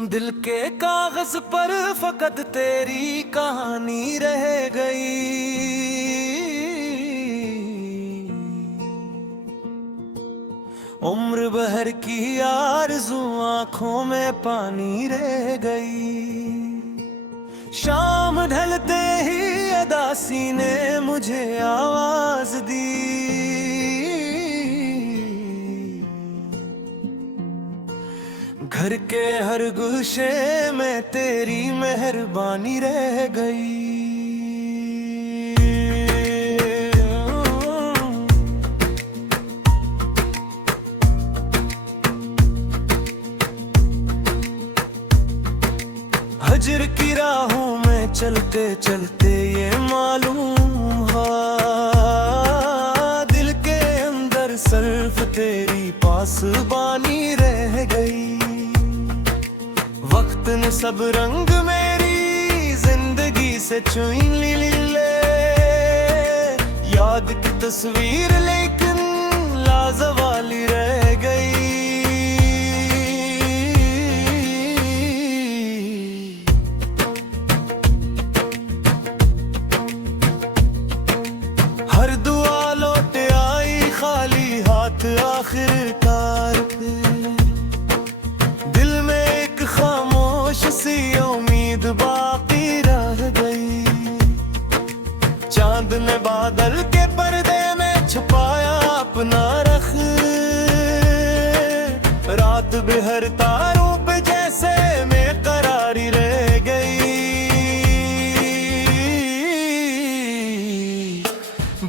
दिल के कागज पर फकत तेरी कहानी रह गई। उम्र भर की आरज़ू आंखों में पानी रह गई। शाम ढलते ही अदासी ने मुझे आवाज दी। घर के हर गुलशे में तेरी मेहरबानी रह गई। हजर की राहों में चलते चलते ये मालूम हुआ, दिल के अंदर सिर्फ तेरी पासबानी रह गई। वक्त ने सब रंग मेरी जिंदगी से छीन ले, याद की तस्वीर लेकिन लाजवाली रह गई। हर दुआ लौट आई खाली हाथ आखिरकार पे, दिल में एक खामोश सी उम्मीद बाकी रह गई। चांद ने बादल के पर्दे में छुपाया अपना रख, रात बेहर तारों पे जैसे बेकरारी रह गई।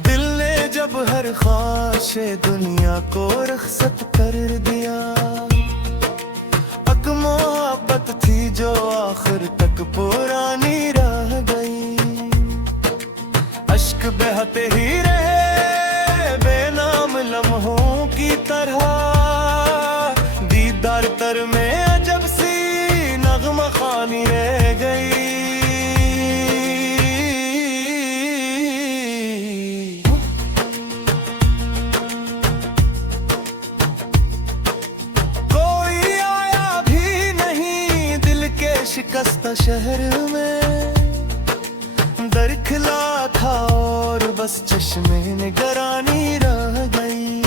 दिल ने जब हर ख्वाहिशे दुनिया को रुखसत कर दिया, मोहब्बत थी जो आखिर तक पुरानी रह गई। अश्क बहते ही रहे बेनाम लम्हों की तरह, दीदार तर में अजब सी नगमा खानी रह गई। शिकस्ता शहर में दर खिला था और बस चश्मे निगरानी रह गई।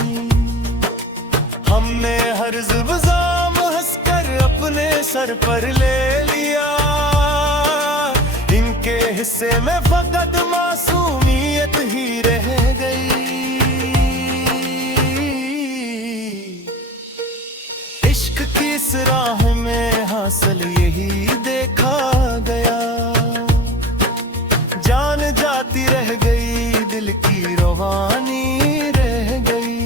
हमने हर ज़ुल्म हंसकर अपने सर पर ले लिया, इनके हिस्से में फकत मासूमियत ही रह गई। इश्क की इस राह में हासिल यही देखा गया, जान जाती रह गई दिल की रूहानी रह गई।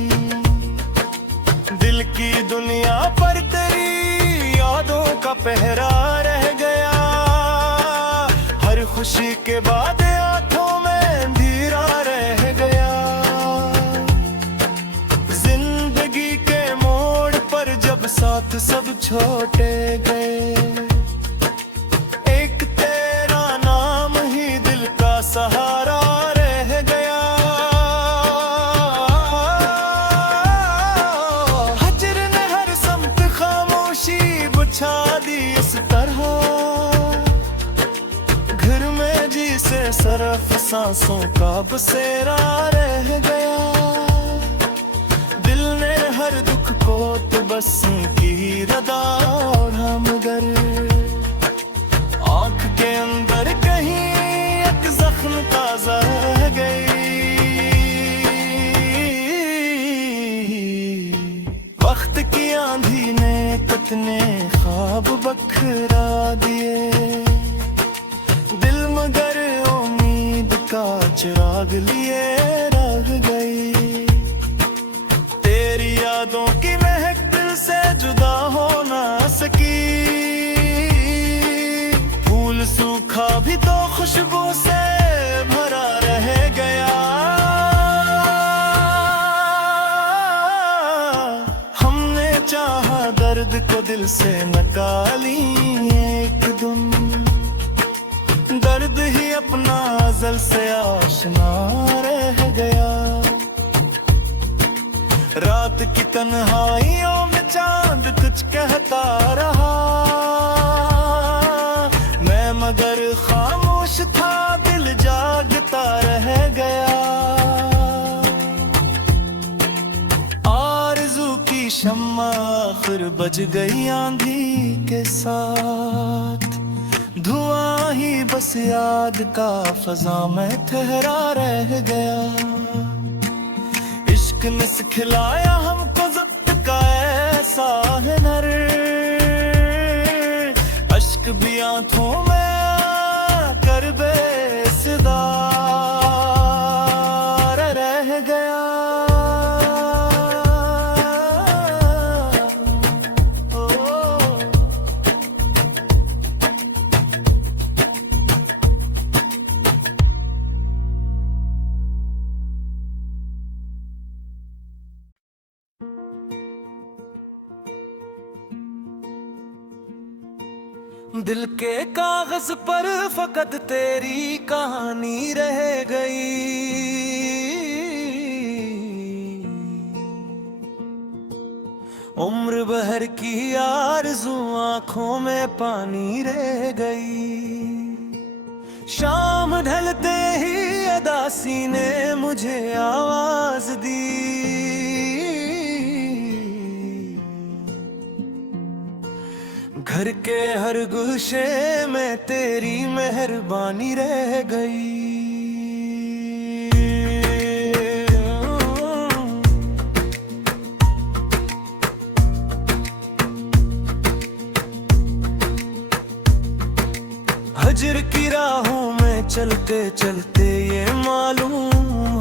दिल की दुनिया पर तेरी यादों का पहरा रह गया, हर खुशी के बाद आंखों में अंधेरा रह गया। जिंदगी के मोड़ पर जब साथ सब छोटे गए, एक तेरा नाम ही दिल का सहारा रह गया। हजर ने हर सम्त खामोशी बुझा दी इस तरह, घर में जी से सरफ सांसों का बसेरा रह गया। दिल ने हर दुख को तो बस की रदा ओढ़ा, मगर आँख के अंदर कहीं एक जख्म ताजा रह गई। वक्त की आंधी ने कितने ख्वाब बखरा दिए, दिल मगर उम्मीद का चिराग लिए रह गई। तेरी यादों की महक दिल से जुदा हो ना सकी, फूल सूखा भी तो खुशबू से भरा रह गया। हमने चाहा दर्द को दिल से निकाली एक दुम, दर्द ही अपना अज़ल से आशना रह गया। रात की तन्हाइयों में चांद कुछ कहता रहा, आखिर बज गई आंधी के साथ। धुआं ही बस याद का फजा में ठहरा रह गया। इश्क ने सिखलाया हमको ज़ब्त का ऐसा हुनर, अश्क भी आंखों में कर बेसुरा रह गया। दिल के कागज पर फकत तेरी कहानी रह गई। उम्र भर की आरज़ू आंखों में पानी रह गई। शाम ढलते ही अदासी ने मुझे आवाज दी। घर के हर गुशे में तेरी मेहरबानी रह गई। हजर की राहों में चलते चलते ये मालूम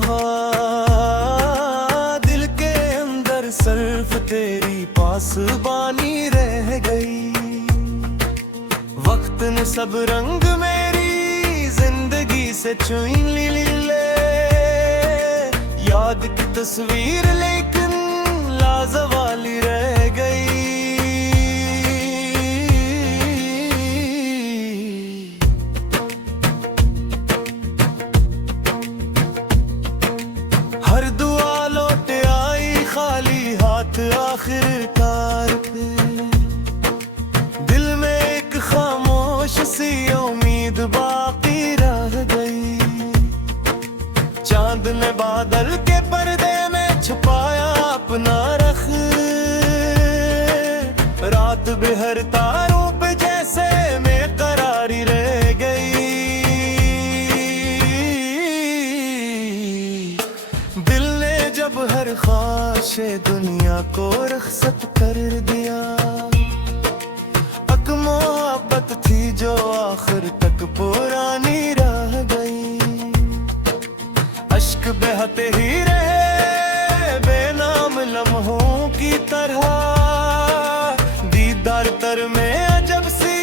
हुआ, दिल के अंदर सिर्फ तेरी पासबानी रह गई। वक्त ने सब रंग मेरी जिंदगी से छीन ले, याद की तस्वीर लेकिन लाजवाली रह गई। हर दुआ लौट आई खाली हाथ आखिरकार पे। दिल में एक खामोश सी उम्मीद बाकी रह गई। चांद ने बादल के पर्दे में छुपाया अपना रख, रात बेहर तारों पे जैसे बेकरारी रह गई। दिल ने जब हर ख्वाहिशे दुनिया को रुखसत कर दिया, मोहब्बत थी जो आखिर तक पुरानी रह गई। अश्क बहते ही रहे बेनाम लम्हों की तरह, दीदार तर में अजब सी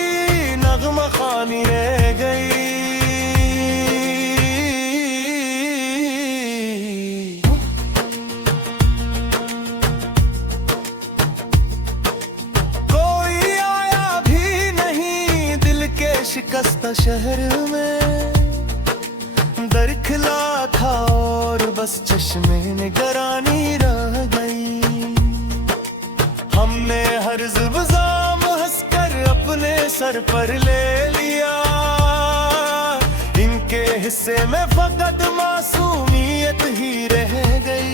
नगमा खानी रह गई। शिकस्ता शहर में दर खिला था और बस चश्मे निगरानी रह गई। हमने हर ज़ुबान हंसकर अपने सर पर ले लिया, इनके हिस्से में फकत मासूमियत ही रह गई।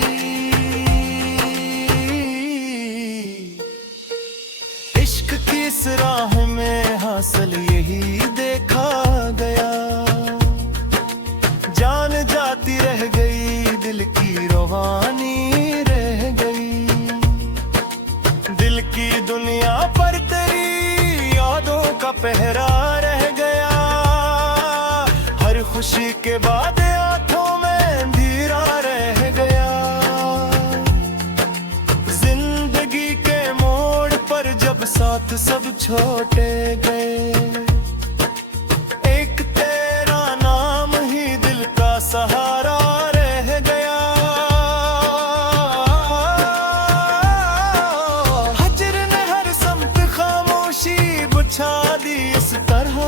इश्क की इस राह में हासिल यही देखा गया, जान जाती रह गई दिल की रवानी रह गई। दिल की दुनिया पर तेरी यादों का पहरा रह गया। हर खुशी के बाद आंखों में अंधेरा रह गया। जिंदगी के मोड़ पर जब साथ सब छोटे गए, एक तेरा नाम ही दिल का सहारा रह गया। हजर ने हर समत खामोशी बुझा दी इस तरह,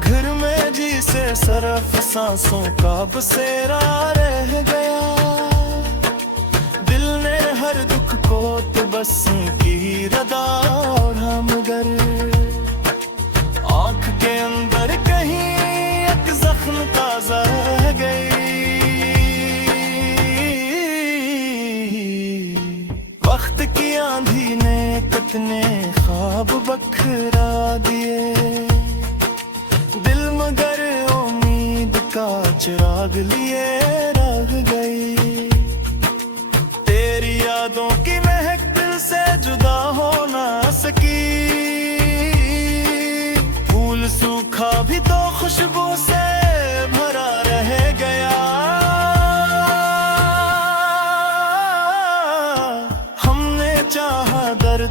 घर में जी से सरफ सांसों का बसेरा रह गया। दिल ने हर दुख को तो बस की रदा ओढ़ा, मगर आँख के अंदर कहीं एक जख्म ताजा रह गई। वक्त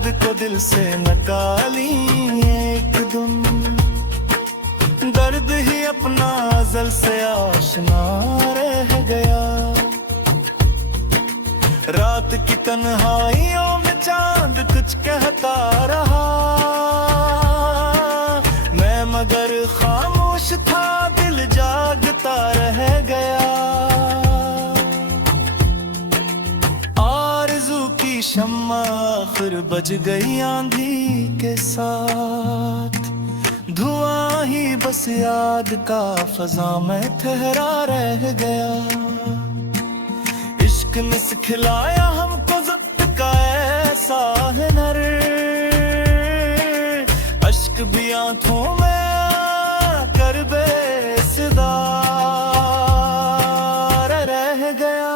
याद को दिल से निकाली एक दिन, दर्द ही अपना अज़ल से आशना रह गया। रात की तन्हाइयों में चांद कुछ कहता रहा, मैं मगर खामोश था, दिल जागता रह गया। आरज़ू की शम्मा आखिर बज गई आंधी के साथ, धुआं ही बस याद का फ़ज़ा में ठहरा रह गया। इश्क ने सिखलाया हमको ज़ब्त का ऐसा हुनर, अश्क भी आंखों में आकर बेसुरा रह गया।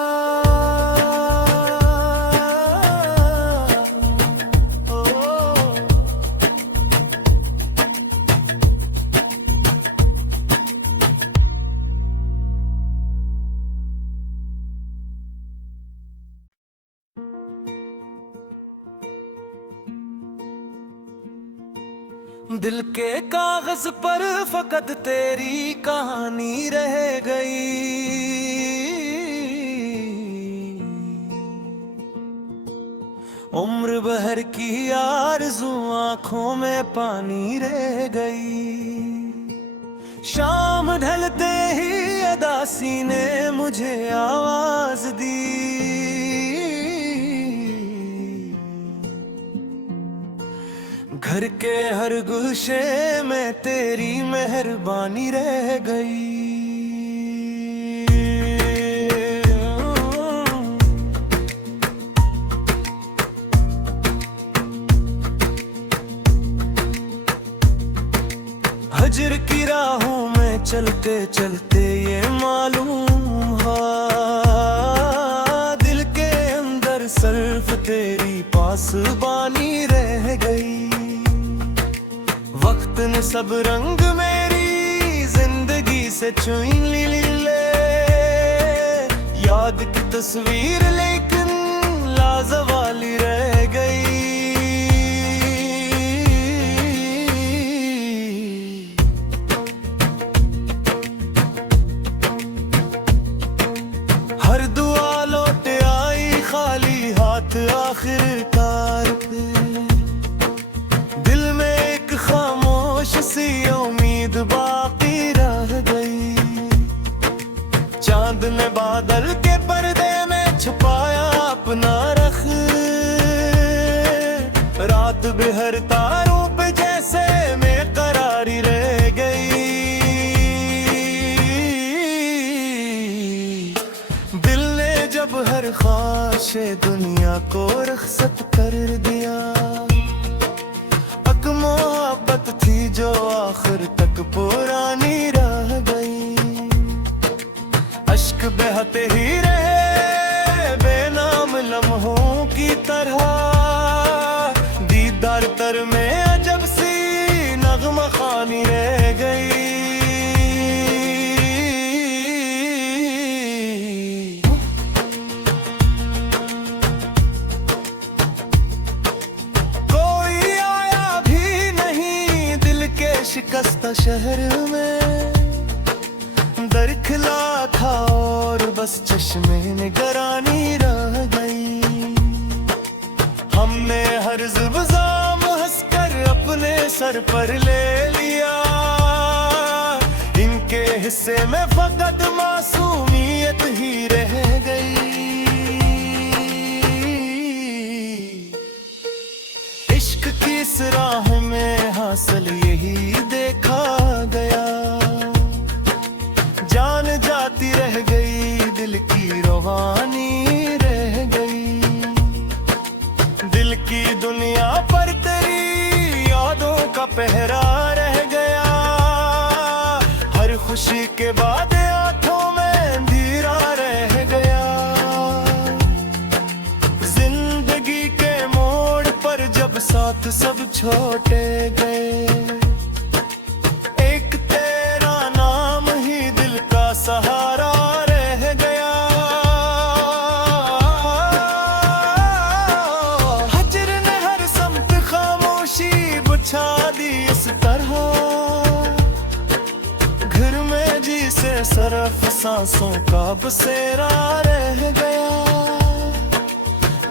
दिल के कागज पर फकत तेरी कहानी रह गई, उम्र भर की आरज़ू आँखों में पानी रह गई। शाम ढलते ही अदासी ने मुझे आवाज दी, घर के हर गुशे में तेरी मेहरबानी रह गई। हजर की राहों में चलते चलते ये मालूम हुआ, दिल के अंदर सिर्फ तेरी पासबानी रह गई। वक्त ने सब रंग मेरी जिंदगी से छीन ले, याद की तस्वीर लेकिन लाजवाली रह गई। हर दुआ लौट आई खाली हाथ आखिरकार पे, दिल में एक खामोश सी उम्मीद बाकी रह गई। चांद ने बादल के पर्दे में छुपाया अपना रख, रात बेहर तारों पे जैसे बेकरारी रह गई। दिल ने जब हर ख्वाहिशे दुनिया को रुखसत कर दिया, मोहब्बत थी जो आखिर तक पुरानी रह गई। अश्क बहते ही रहे बेनाम लम्हों की तरह, दीदार तर में अजब सी नगमा खानी रह गई। शिकस्ता शहर में दर खिला था और बस चश्मे निगरानी रह गई। हमने हर ज़ुल्म हंसकर अपने सर पर ले लिया, इनके हिस्से में फकत मासूमियत ही रह गई। इश्क की इस राह में हासिल यही देखा गया, जान जाती रह गई दिल की रूहानी रह गई। दिल की दुनिया पर तेरी यादों का पहरा रह गया, हर खुशी के बाद आंखों में अंधेरा रह गया। जिंदगी के मोड़ पर जब साथ सब छोटे गए, एक तेरा नाम ही दिल का सहारा रह गया। हजर ने हर तरफ सांसों का बसेरा रह गया।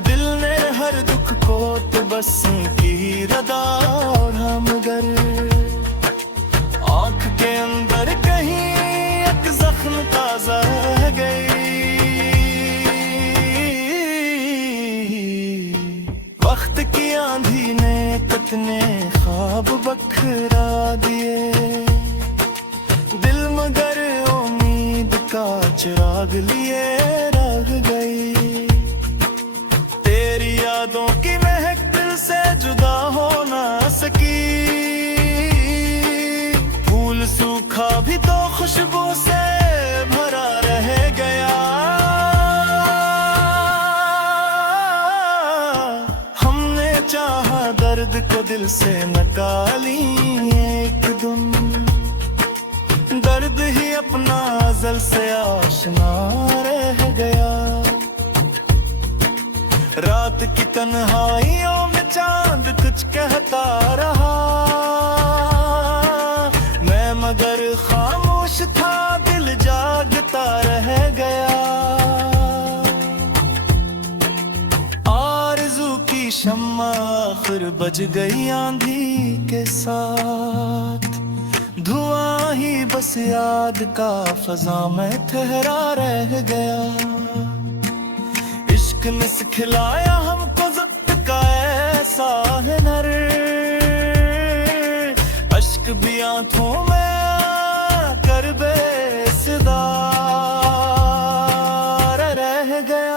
दिल ने हर दुख को तो बस की रदा ओढ़ा, मगर आँख के अंदर कहीं एक जख्म ताजा रह गई। वक्त की आंधी ने कितने ख्वाब बखरा दिए, दिल मगर उम्मीद का चिराग लिए रह गई। तेरी यादों की महक दिल से जुदा हो ना सकी, फूल सूखा भी तो खुशबू से भरा रह गया। हमने चाहा दर्द को दिल से निकाली एक दिन, दर्द ही अपना अज़ल से आशना रह गया। रात की तन्हाइयों में चांद कुछ कहता रहा, मैं मगर खामोश था, दिल जागता रह गया। आरज़ू की शम्मा आखिर बज गई आंधी के साथ, धुआं ही बस याद का फजा में ठहरा रह गया। इश्क ने सिखलाया हमको ज़ब्त का ऐसा हुनर, अश्क भी आंखों में आकर बेसुरा रह गया।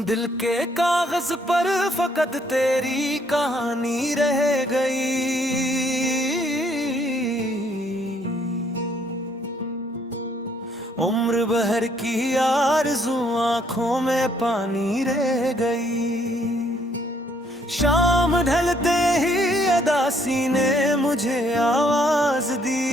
दिल के कागज पर फकत तेरी कहानी रह गई, उम्र भर की आरज़ू आँखों में पानी रह गई। शाम ढलते ही अदासी ने मुझे आवाज दी,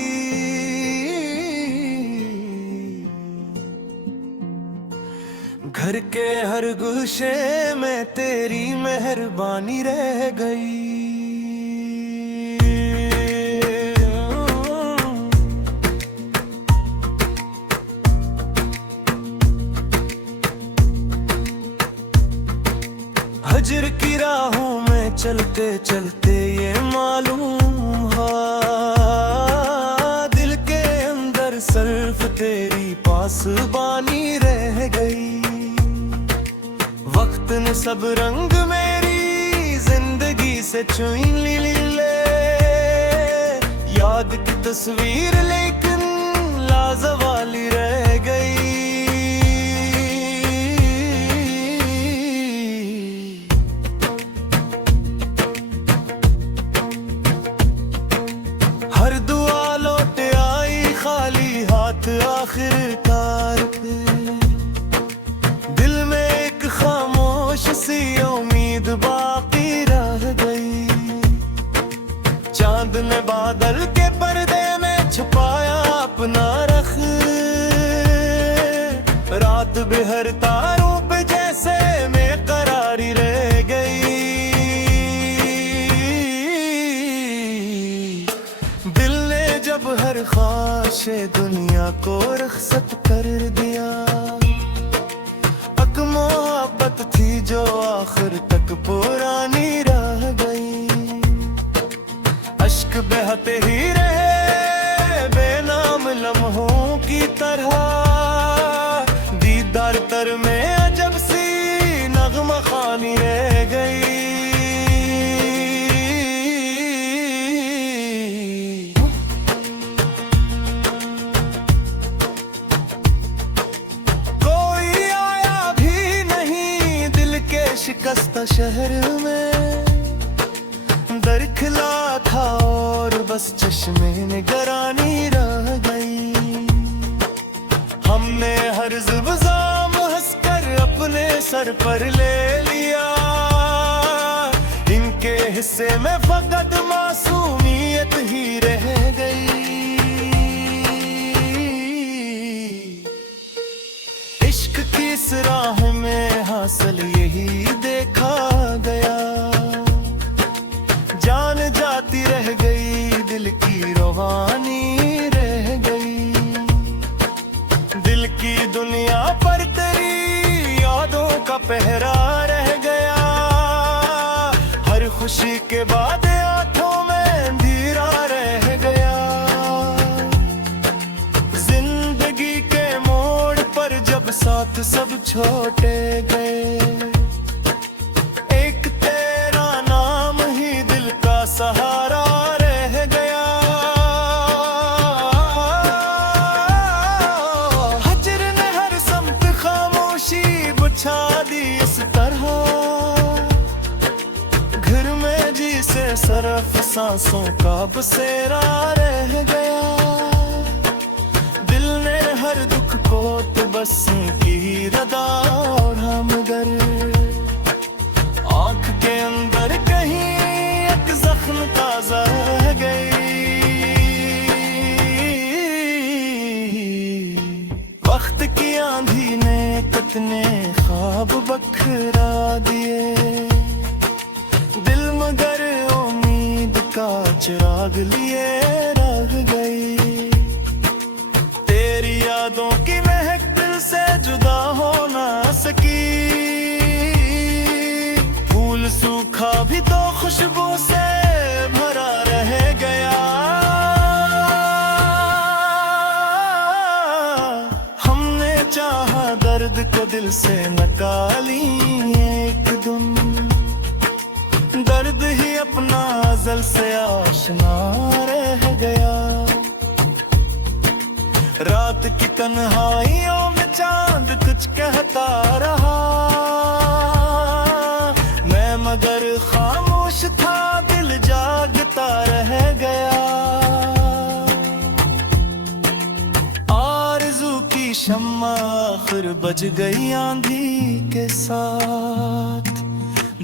घर के हर गुलशे में तेरी मेहरबानी रह गई। हजर की राहों में चलते चलते ये मालूम हुआ, दिल के अंदर सिर्फ तेरी पासबानी रह गई। वक्त ने सब रंग मेरी जिंदगी से छीन ले, याद की तस्वीर लेकिन लाजवाली रह गई। हर दुआ लौट आई खाली हाथ आखिरकार पे, दिल में एक खामोश सी उम्मीद बाकी रह गई। चांद ने बादल के पर्दे में छुपाया अपना रख, रात बेहर तारों पे जैसे बेकरारी रह गई। दिल ने जब हर ख्वाहिशे दुनिया को रुखसत कर दिया, मोहब्बत थी जो आखिर तक पुरानी रह गई। अश्क बहते ही रहे बेनाम लम्हों की तरह, दीदार तर में अजब सी नगमा खानी रह गई। शिकस्ता शहर में दर खिला था और बस चश्मे निगरानी रह गई। हमने हर जुल्म हंसकर अपने सर पर ले लिया, इनके के हिस्से में फकत मासूमियत ही रह गई। इश्क की इस राह में हासिल यही देखा गया, जान जाती रह गई, दिल की रवानी रह गई। दिल की दुनिया पर तेरी यादों का पहरा रह गया, हर खुशी के बाद आंखों में अंधेरा रह गया। जिंदगी के मोड़ पर जब साथ सब छोटे गए, एक तेरा नाम ही दिल का सहारा रह गया। हजर ने हर सम्त खामोशी बुझा दी इस तरह, घर में जी से सरफ सांसों का बसेरा रह गया। दिल ने हर दुख को तो बस की रदा ओढ़ा, मगर आँख के अंदर कहीं एक जख्म ताजा रह गई। वक्त की आंधी ने कितने ख्वाब बखरा दिए, दिल मगर उम्मीद का चिराग लिए रह गई। तेरी यादों की महक दिल से जुदा हो ना सकी, फूल सूखा भी तो खुशबू से भरा रह गया। हमने चाहा दर्द को दिल से निकाली एक दिन, दर्द ही अपना अज़ल से आशना रह गया। रात की तन्हाइयों में चांद कुछ कहता रहा, मैं मगर खामोश था, दिल जागता रह गया। आरज़ू की शम्मा आखिर बज गई आंधी के साथ,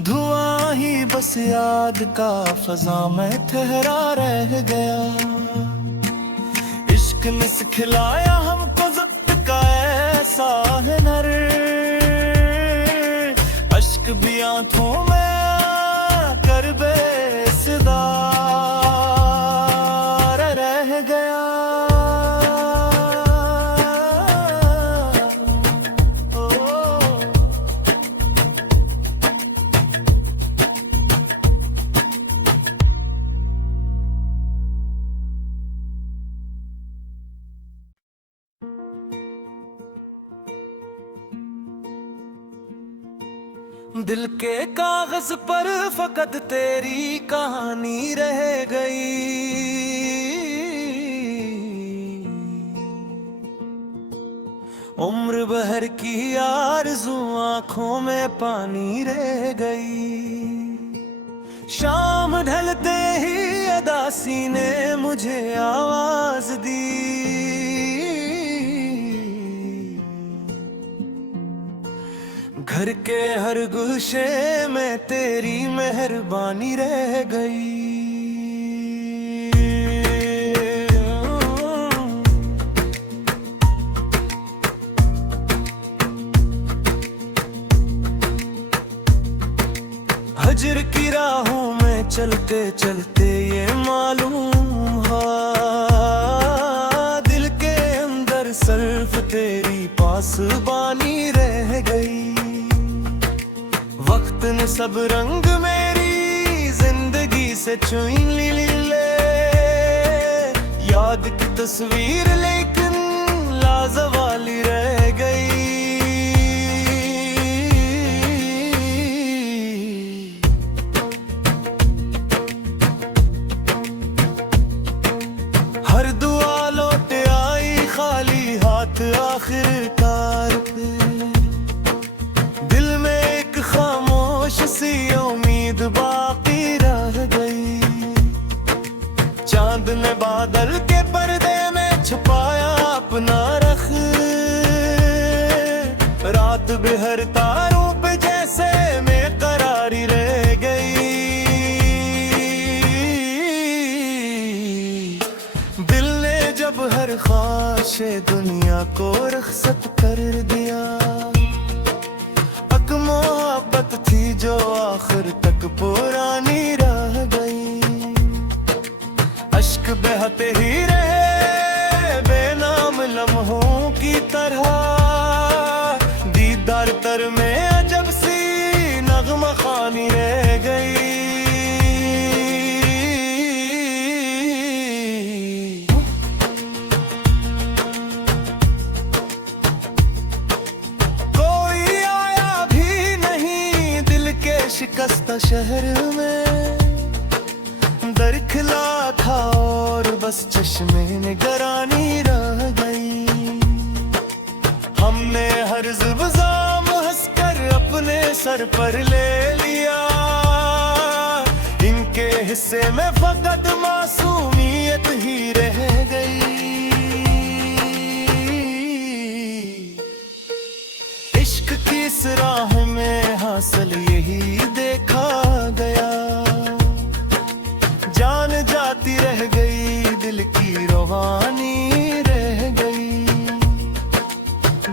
धुआं ही बस याद का फ़ज़ा में ठहरा रह गया। इश्क ने सिखलाया हमको ज़ब्त का ऐसा हुनर, अश्क भी आंखों में कर बेसुधार रह गया। दिल के कागज पर फकत तेरी कहानी रह गई, उम्र भर की आरज़ू आंखों में पानी रह गई। शाम ढलते ही अदासी ने मुझे आवाज दी, घर के हर गुशे में तेरी मेहरबानी रह गई। हजर की राहों में चलते चलते ये मालूम हुआ, दिल के अंदर सिर्फ तेरी पासबानी रह गई। वक्त ने सब रंग मेरी जिंदगी से छीन ले, याद की तस्वीर लेकिन लाजवाली रह गई। हर दुआ लौट आई खाली हाथ आखिरकार पे, दिल में एक खामोश सी उम्मीद बाकी रह गई। चांद ने बादल के पर्दे में छुपाया अपना रख, रात भी हर तारों पे जैसे बेकरारी रह गई। जब हर ख्वाहिशे दुनिया को रुखसत कर दिया। अक मोहब्बत थी जो आखिर तक पुरानी रह गई। अश्क बहते ही रहे बेनाम लम्हों की तरह। दीदार तर में अजब सी नगमा खानी रह गई। शिकस्ता शहर में दर खिला था और बस चश्मे निगरानी रह गई। हमने हर ज़ुबान हंसकर अपने सर पर ले लिया। इनके हिस्से में फकत मासूमियत ही रह गई। इश्क की इस राह में हासिल यही देखा गया। जान जाती रह गई दिल की रवानी रह गई।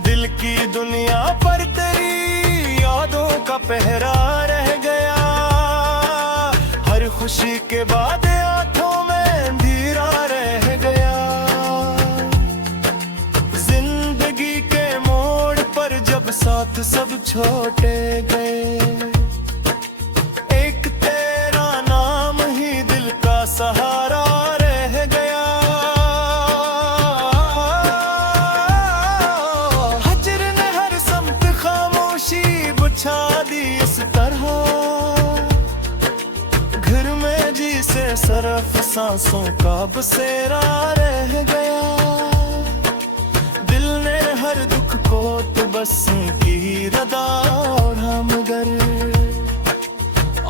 दिल की दुनिया पर तेरी यादों का पहरा रह गया। हर खुशी के बाद आंखों में अंधेरा रह गया। जिंदगी के मोड़ पर जब साथ सब छोटे गए, एक तेरा नाम ही दिल का सहारा रह गया। हजर ने हर समत खामोशी बुझा दी इस तरह। घर में जी से सरफ सांसों का बसेरा रह गया। दिल ने हर दुख को तो बस की रदा और हम गर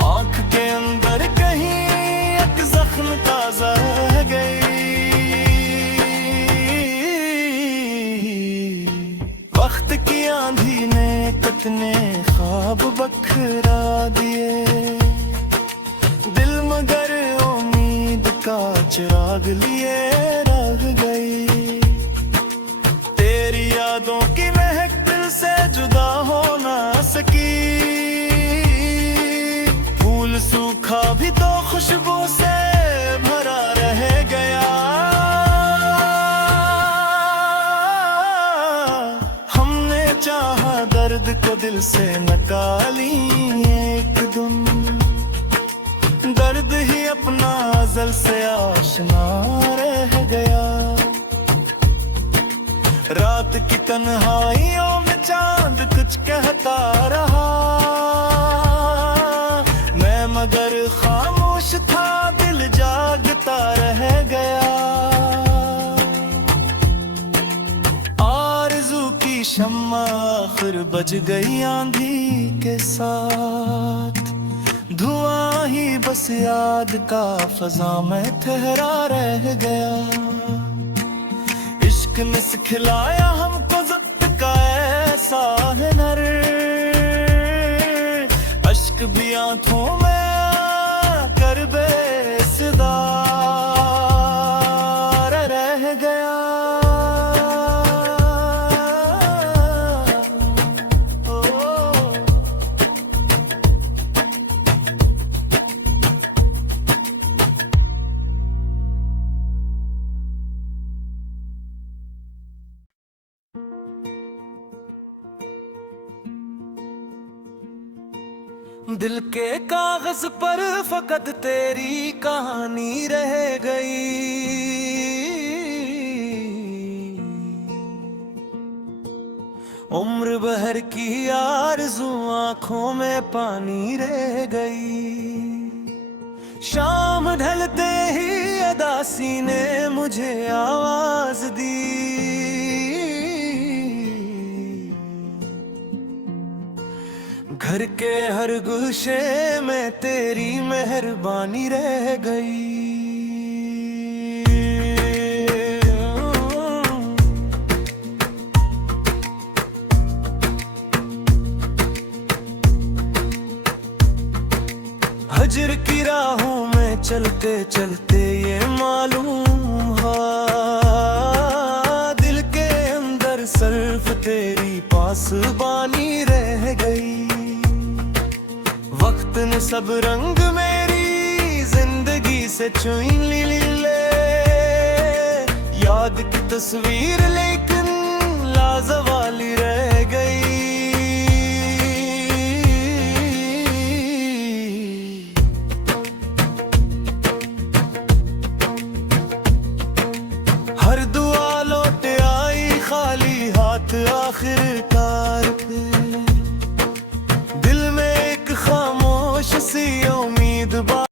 आँख के अंदर कहीं एक जख्म ताजा रह गई। वक्त की आंधी ने कितने ख्वाब बखरा दिए। दिल मगर उम्मीद का चिराग लिए रह गई। तेरी यादों की महक दिल से जुदा हो ना सकी। फूल सूखा भी तो खुशबू से भरा रह गया। हमने चाहा दर्द को दिल से निकाली एक दिन। दर्द ही अपना अज़ल से आशना रह गया। रात की तन्हाइयों में चांद कुछ कहता रहा। मैं मगर खामोश था दिल जागता रह गया। आरज़ू की शम्मा आखिर बज गई आंधी के साथ। धुआं ही बस याद का फ़ज़ा में ठहरा रह गया। इश्क ने सिखलाया हमको ज़ब्त का ऐसा हुनर। अश्क भी आंखों में आकर बेसुरा रह गया। दिल के कागज पर फकत तेरी कहानी रह गई। उम्र भर की आरज़ू आँखों में पानी रह गई। शाम ढलते ही अदासी ने मुझे आवाज दी। घर के हर गुशे में तेरी मेहरबानी रह गई। हजर की राहों में चलते चलते ये मालूम हुआ तेरी पासबानी रह गई। वक्त ने सब रंग मेरी जिंदगी से छीन ले, याद की तस्वीर लेकिन लाजवाली रह गई।